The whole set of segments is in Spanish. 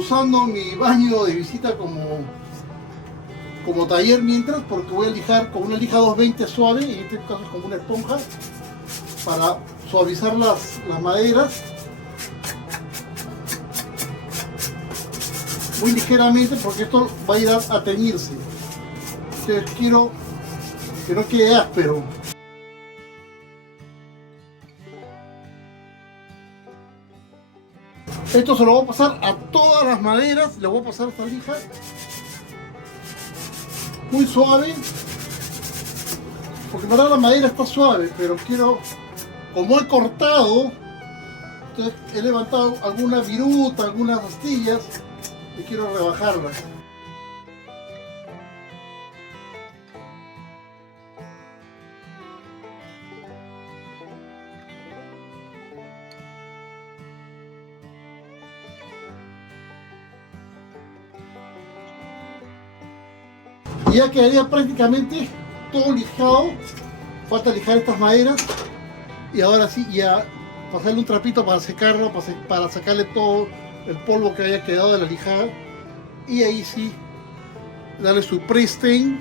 usando mi baño de visita como taller mientras, porque voy a lijar con una lija 220 suave, y en este caso con una esponja, para suavizar las maderas muy ligeramente, porque esto va a ir a teñirse. Entonces quiero que no quede áspero. Esto se lo voy a pasar a todas las maderas, le voy a pasar esta lija muy suave, porque para la madera está suave, pero quiero, como he cortado, entonces he levantado alguna viruta, algunas astillas y quiero rebajarlas. Y ya quedaría prácticamente todo lijado. Falta lijar estas maderas y ahora sí ya pasarle un trapito para secarlo, para sacarle todo el polvo que haya quedado de la lijada, y ahí sí darle su pre-stain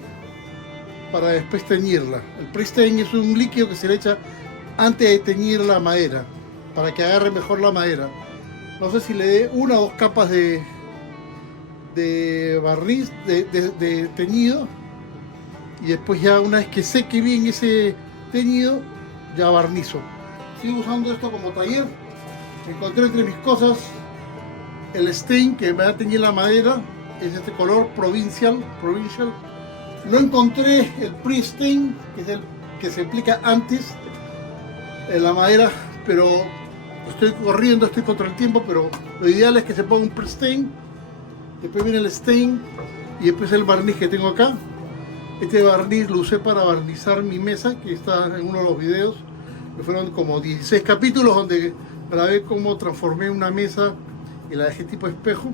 para después teñirla. El pre-stain es un líquido que se le echa antes de teñir la madera para que agarre mejor la madera. No sé si le dé una o dos capas de barniz, de teñido, y después ya una vez que seque bien ese teñido ya barnizo. Sigo usando esto como taller. Encontré entre mis cosas el stain que me va a teñir la madera, es este color Provincial. No encontré el pre-stain, que es el que se aplica antes en la madera, pero estoy corriendo, estoy contra el tiempo, pero lo ideal es que se ponga un pre-stain. Después viene el stain y después el barniz que tengo acá. Este barniz lo usé para barnizar mi mesa, que está en uno de los videos, que fueron como 16 capítulos donde grabé cómo transformé una mesa y la dejé tipo espejo,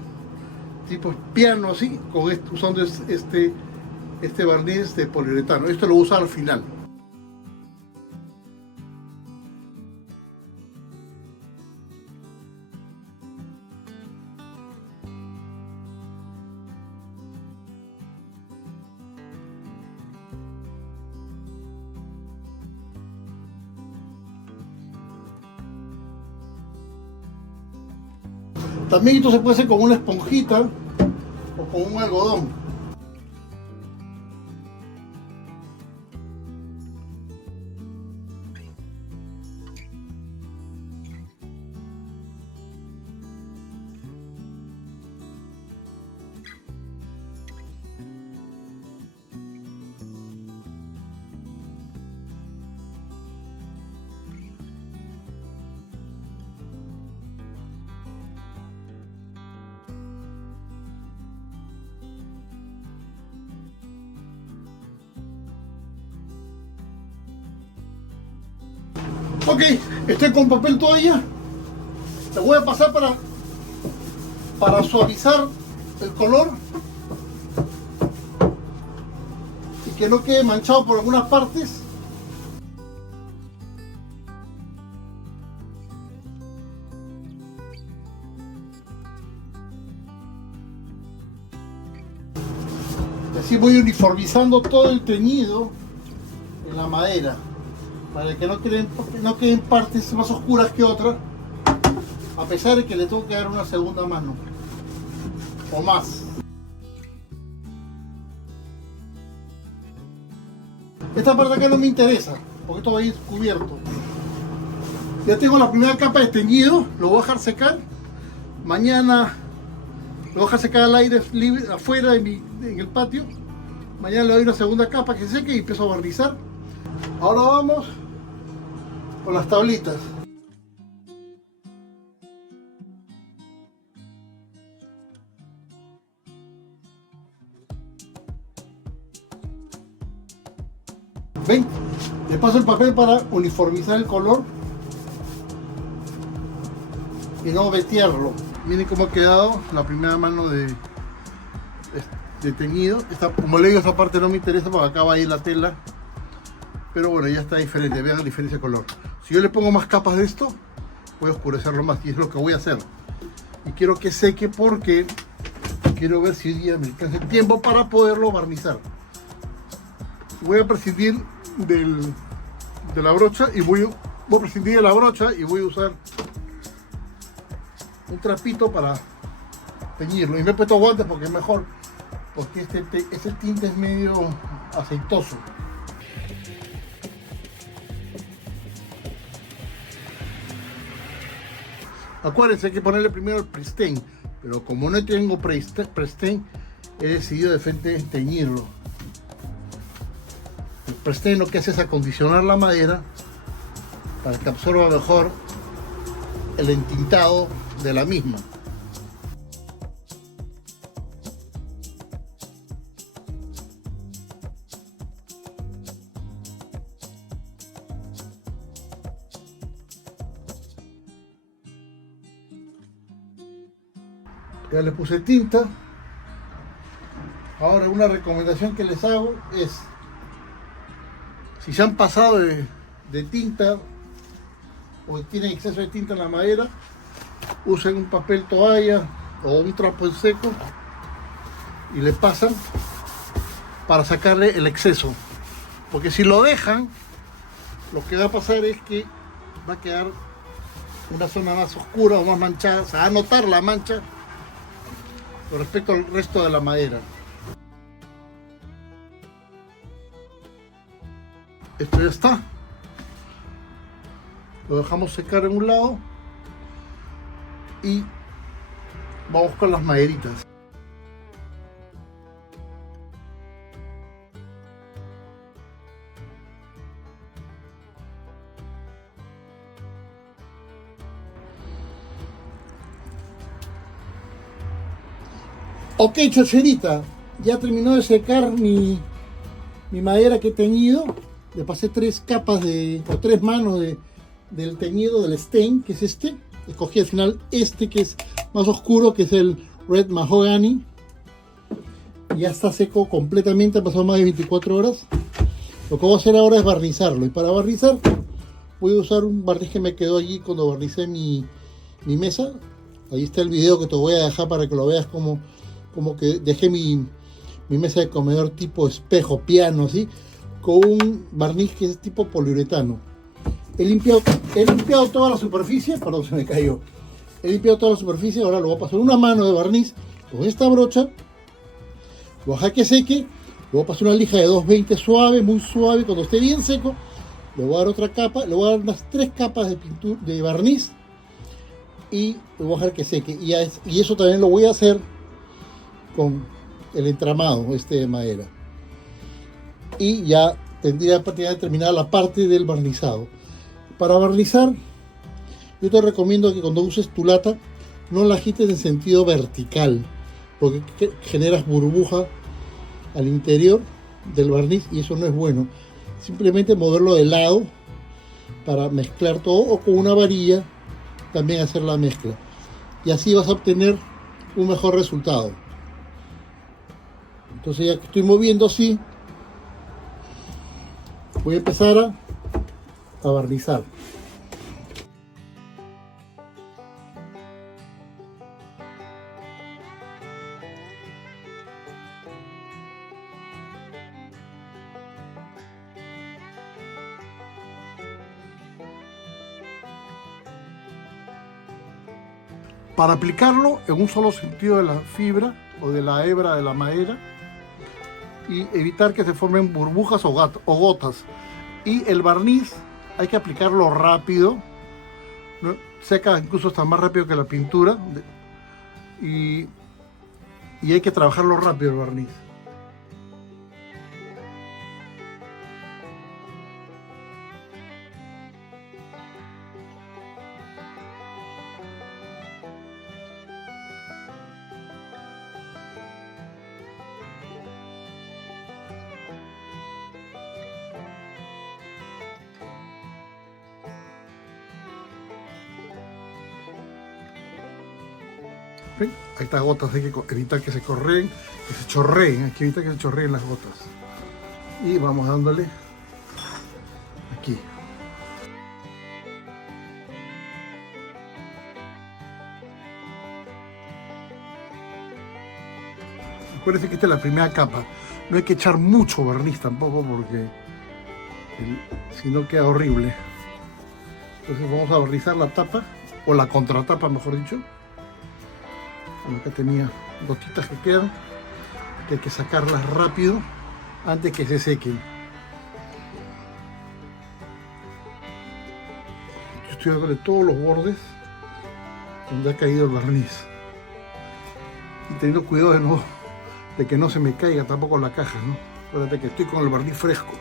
tipo piano así, usando este barniz de poliuretano. Esto lo voy a usar al final. También esto se puede hacer con una esponjita o con un algodón. Ok, estoy con papel toalla. Te voy a pasar para suavizar el color y que no quede manchado por algunas partes. Así voy uniformizando todo el teñido en la madera, para que no queden partes más oscuras que otras, a pesar de que le tengo que dar una segunda mano o más. Esta parte acá no me interesa, porque esto va a ir cubierto. Ya tengo la primera capa de teñido, lo voy a dejar secar. Mañana lo voy a dejar secar al aire libre, afuera en el patio. Mañana le doy una segunda capa que seque y empiezo a barnizar. Ahora vamos con las tablitas. ¿Ven? Le paso el papel para uniformizar el color y no vetearlo. Miren cómo ha quedado la primera mano de teñido. Como le digo, esa parte no me interesa porque acá va a ir la tela, pero bueno, ya está diferente. Vean la diferencia de color. Si yo le pongo más capas de esto, voy a oscurecerlo más, y es lo que voy a hacer. Y quiero que seque porque quiero ver si hoy día me alcanza el tiempo para poderlo barnizar. Voy a prescindir de la brocha y voy a prescindir de la brocha y voy a usar un trapito para teñirlo. Y me he puesto guantes porque es mejor, porque este tinte es medio aceitoso. Acuérdense, hay que ponerle primero el Prestane, pero como no tengo Prestane, he decidido de frente teñirlo. El Prestane lo que hace es acondicionar la madera para que absorba mejor el entintado de la misma. Ya le puse tinta. Ahora una recomendación que les hago es, si se han pasado de tinta o tienen exceso de tinta en la madera, usen un papel toalla o un trapo en seco y le pasan para sacarle el exceso, porque si lo dejan, lo que va a pasar es que va a quedar una zona más oscura o más manchada, se va a notar la mancha con respecto al resto de la madera. Esto ya está. Lo dejamos secar en un lado y vamos con las maderitas. Ok, chocherita, ya terminó de secar mi madera que he teñido. Le pasé 3 capas o 3 manos del teñido del stain, que es este. Escogí al final este que es más oscuro, que es el Red Mahogany. Ya está seco completamente, ha pasado más de 24 horas. Lo que voy a hacer ahora es barnizarlo. Y para barnizar voy a usar un barniz que me quedó allí cuando barnicé mi mesa. Ahí está el video que te voy a dejar para que lo veas como que dejé mi mesa de comedor tipo espejo, piano, ¿sí? Con un barniz que es tipo poliuretano. He limpiado toda la superficie, perdón, se me cayó. He limpiado toda la superficie, ahora lo voy a pasar una mano de barniz con esta brocha. Lo voy a dejar que seque, le voy a pasar una lija de 220 suave, muy suave. Cuando esté bien seco, le voy a dar otra capa, le voy a dar unas 3 capas de pintura de barniz y lo voy a dejar que seque. Y eso también lo voy a hacer con el entramado de madera. Y ya tendría prácticamente terminada la parte del barnizado. Para barnizar, yo te recomiendo que cuando uses tu lata no la agites en sentido vertical, porque generas burbuja al interior del barniz y eso no es bueno. Simplemente moverlo de lado para mezclar todo, o con una varilla también hacer la mezcla, y así vas a obtener un mejor resultado. Entonces, ya que estoy moviendo así, voy a empezar a barnizar. Para aplicarlo en un solo sentido de la fibra o de la hebra de la madera y evitar que se formen burbujas o gotas. Y el barniz hay que aplicarlo rápido, ¿no? Seca incluso hasta más rápido que la pintura, y hay que trabajarlo rápido el barniz. ¿Ven? Ahí estas gotas hay que evitar que se chorreen, hay que evitar que se chorreen las gotas. Y vamos dándole aquí. Acuérdense que esta es la primera capa. No hay que echar mucho barniz tampoco porque si no queda horrible. Entonces vamos a barnizar la tapa, o la contratapa mejor dicho. Bueno, acá tenía gotitas que quedan, que hay que sacarlas rápido antes que se sequen. Yo estoy dándole todos los bordes donde ha caído el barniz. Y teniendo cuidado de que no se me caiga tampoco la caja, ¿no? Acuérdate que estoy con el barniz fresco.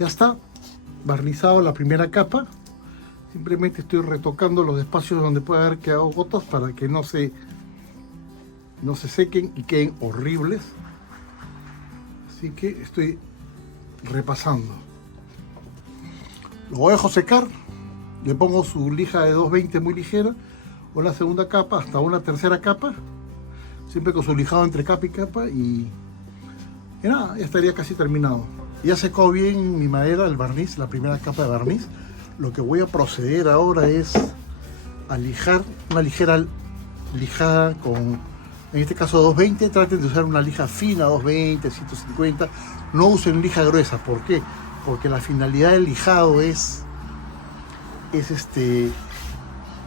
Ya está barnizado la primera capa. Simplemente estoy retocando los espacios donde puede haber quedado gotas para que no se sequen y queden horribles. Así que estoy repasando. Lo dejo secar. Le pongo su lija de 220 muy ligera, o la segunda capa hasta una tercera capa, siempre con su lijado entre capa y capa, y nada, ya estaría casi terminado. Ya secó bien mi madera, el barniz, la primera capa de barniz. Lo que voy a proceder ahora es a lijar, una ligera lijada con, en este caso 220. Traten de usar una lija fina, 220, 150. No usen lija gruesa. ¿Por qué? Porque la finalidad del lijado es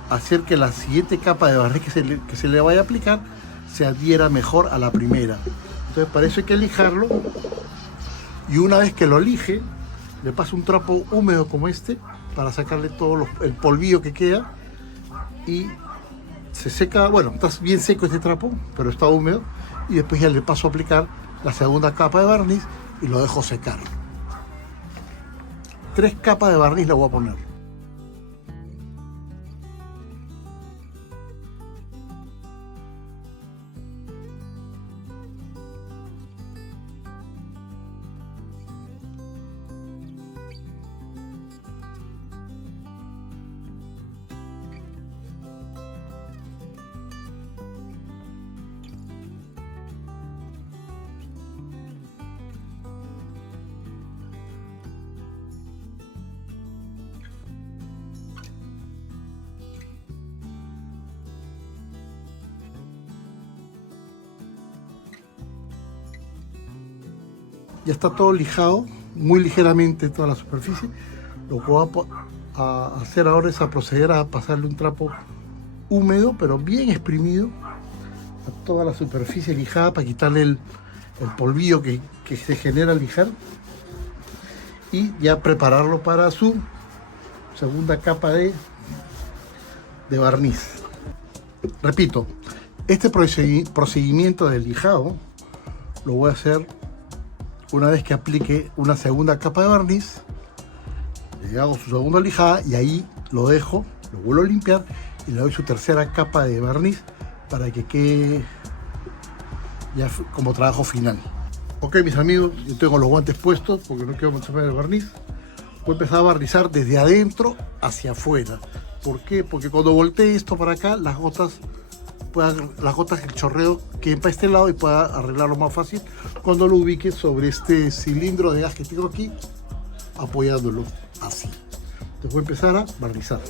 hacer que la siguiente capa de barniz que se le vaya a aplicar se adhiera mejor a la primera. Entonces para eso hay que lijarlo. Y una vez que lo lije, le paso un trapo húmedo como este para sacarle todo el polvillo que queda, y se seca. Bueno, está bien seco este trapo, pero está húmedo, y después ya le paso a aplicar la segunda capa de barniz y lo dejo secar. 3 capas de barniz le voy a poner. Ya está todo lijado, muy ligeramente toda la superficie. Lo que voy a hacer ahora es proceder a pasarle un trapo húmedo, pero bien exprimido, a toda la superficie lijada para quitarle el polvillo que se genera al lijar, y ya prepararlo para su segunda capa de barniz. Repito, este procedimiento de lijado lo voy a hacer una vez que aplique una segunda capa de barniz. Le hago su segunda lijada y ahí lo dejo, lo vuelvo a limpiar y le doy su tercera capa de barniz para que quede ya como trabajo final. Ok, mis amigos, yo tengo los guantes puestos porque no quiero mancharme el barniz. Voy a empezar a barnizar desde adentro hacia afuera. ¿Por qué? Porque cuando voltee esto para acá, las gotas, el chorreo queden para este lado y pueda arreglarlo más fácil cuando lo ubique sobre este cilindro de gas que tengo aquí, apoyándolo así. Entonces voy a empezar a barnizar.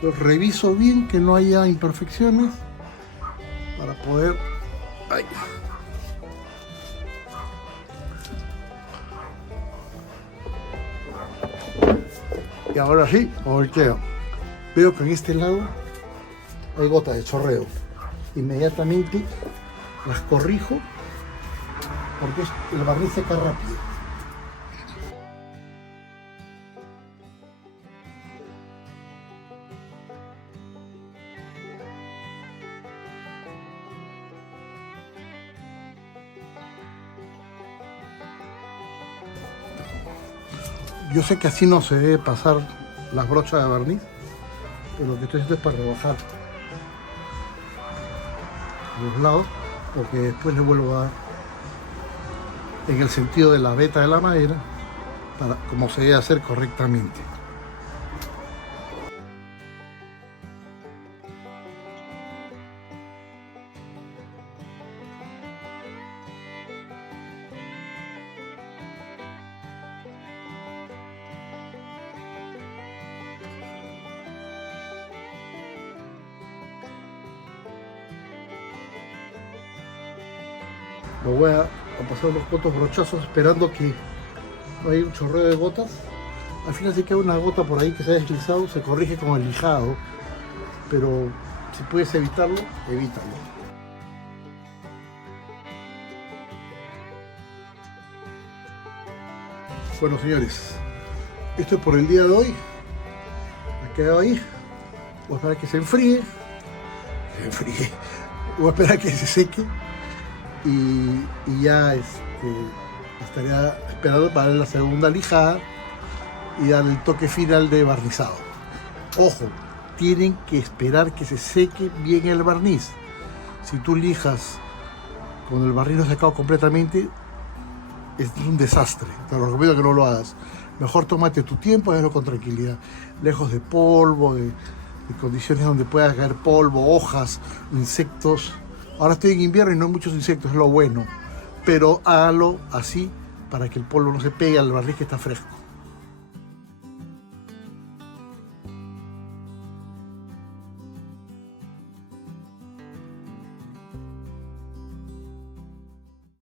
Entonces reviso bien que no haya imperfecciones para poder... ¡Ay! Y ahora sí, volteo. Veo que en este lado hay gotas de chorreo. Inmediatamente las corrijo porque el barniz seca rápido. Yo sé que así no se debe pasar las brochas de barniz, pero lo que estoy haciendo es para rebajar los lados, porque después le vuelvo a dar en el sentido de la veta de la madera, para como se debe hacer correctamente. Lo voy a pasar unos cuantos brochazos esperando que no haya un chorreo de gotas. Al final si queda una gota por ahí que se ha deslizado, se corrige con el lijado, pero si puedes evitarlo, evítalo. Bueno, señores, esto es por el día de hoy. Ha quedado ahí. Voy a esperar que se enfríe. Voy a esperar que se seque. Y ya estaría esperando para la segunda lijada y dar el toque final de barnizado. Ojo, tienen que esperar que se seque bien el barniz. Si tú lijas con el barniz no secado completamente, es un desastre. Te lo recomiendo que no lo hagas. Mejor tómate tu tiempo y hazlo con tranquilidad, lejos de polvo, de condiciones donde pueda caer polvo, hojas, insectos. Ahora estoy en invierno y no hay muchos insectos, es lo bueno, pero hágalo así para que el polvo no se pegue al barniz que está fresco.